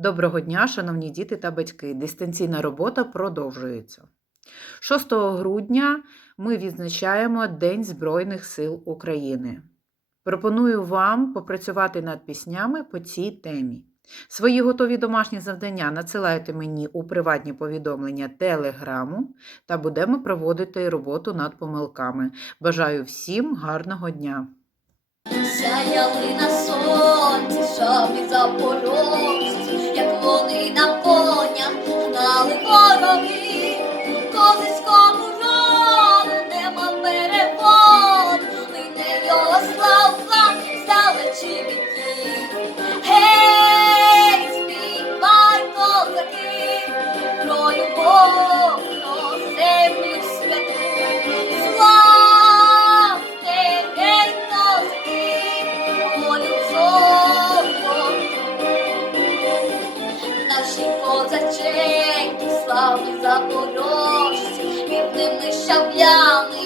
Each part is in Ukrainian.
Доброго дня, шановні діти та батьки. Дистанційна робота продовжується. 6 грудня ми відзначаємо День Збройних сил України. Пропоную вам попрацювати над піснями по цій темі. Свої готові домашні завдання надсилайте мені у приватні повідомлення телеграму та будемо проводити роботу над помилками. Бажаю всім гарного дня! Сяяли на сонці вони на коня дали вороги, 小样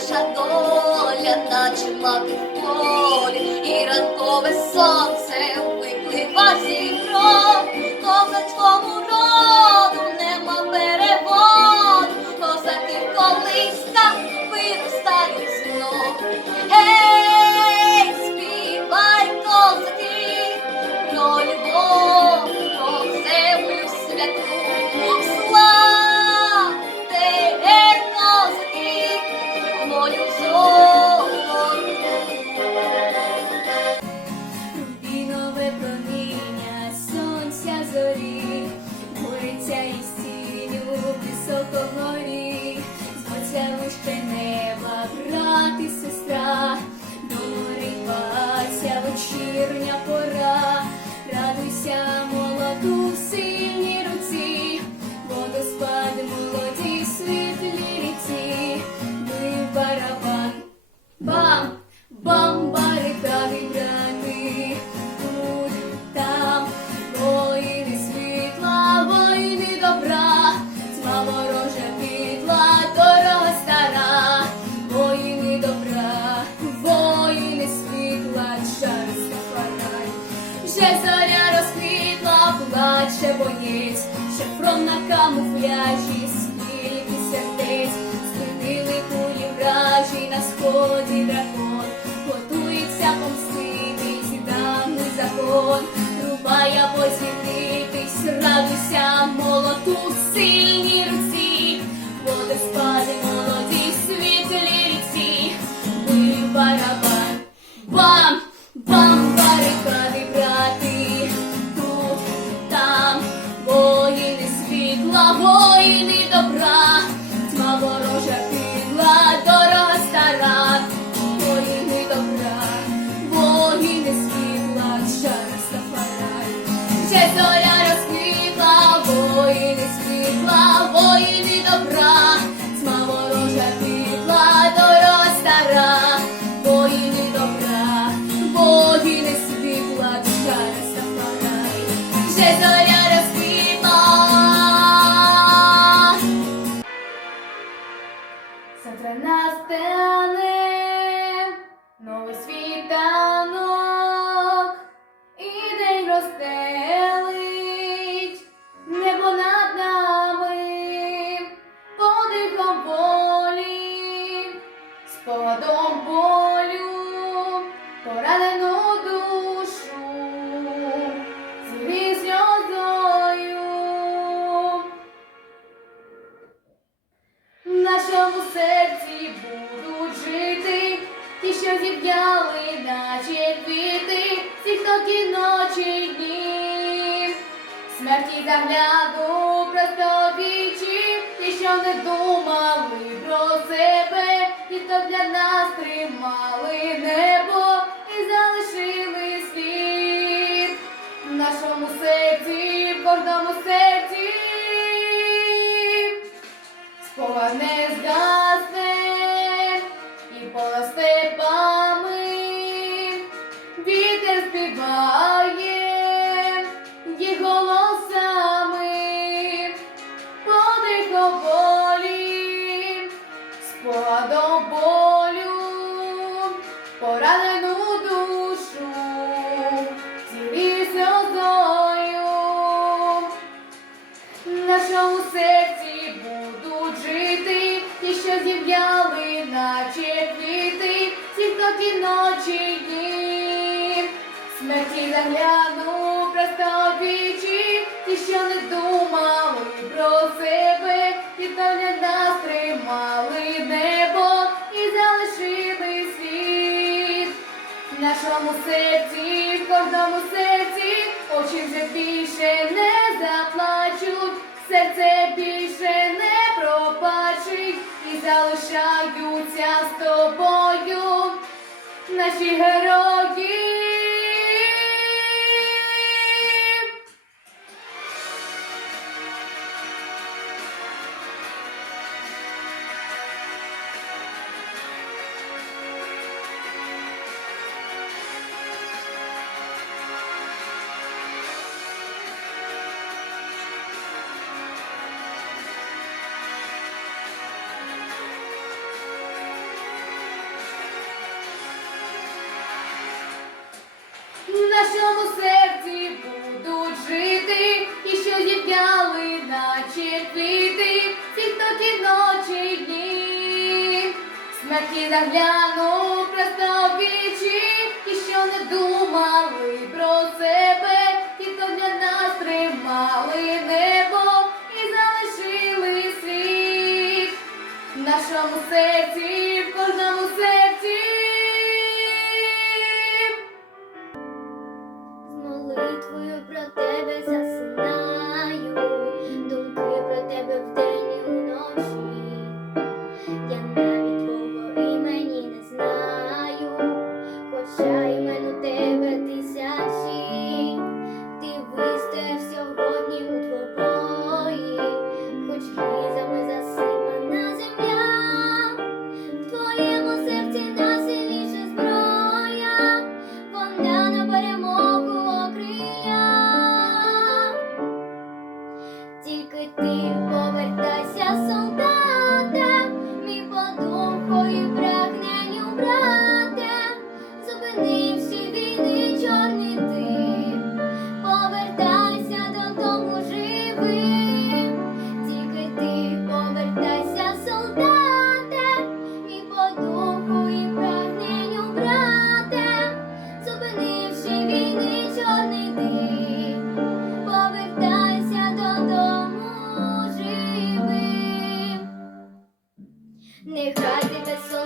наша доля, наче мати в полі, і ранкове сонце випливає зі гром. Козацькому високо горі, боцями вище неба, брат і сестра, дорибаться вечірня пора, радуйся Вже зоря розквітла, плаче боєць, шефрон на камуфляжі, скільки сердець, спинили кулі вражі на сході дракон, готується помститись, давний закон, рубає позвітитись, радуйся молоту в сильній руці, Смерті загляду просто вічі, і що не думали про себе, і то для нас тримали небо і залишили слід в нашому серці, в кожному серці. Спогад не згасне загляну просто вічі, ті, що не думали про себе, ті, хто для нас тримали небо і залишили світ. В нашому серці, в кожному серці, очі вже більше не заплачуть, серце більше не пробачить і залишаються з тобою наші герої. Смерті загляну просто в вічі, і що не думали про себе, ті, хто для нас тримали небо і залишили світ. В нашому серці, в кожному серці. З молитвою про тебе не грати без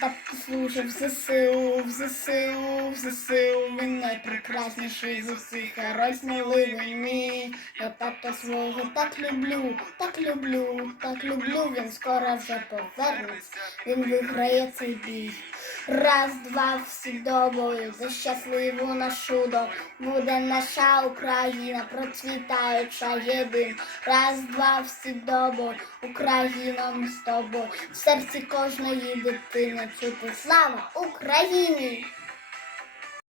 тато служив в ЗСУ, в ЗСУ, в ЗСУ. Він найпрекрасніший з усіх герой сміливий мій. Я тато свого так люблю, так люблю, так люблю. Він скоро вже повернеться, він виграє цей бій. Раз, два, всі добою, за щасливу нашу до буде наша Україна, процвітаюча єдин. Раз, два, всі добою, Україна ми з тобою. В серці кожної дитини чути слава Україні!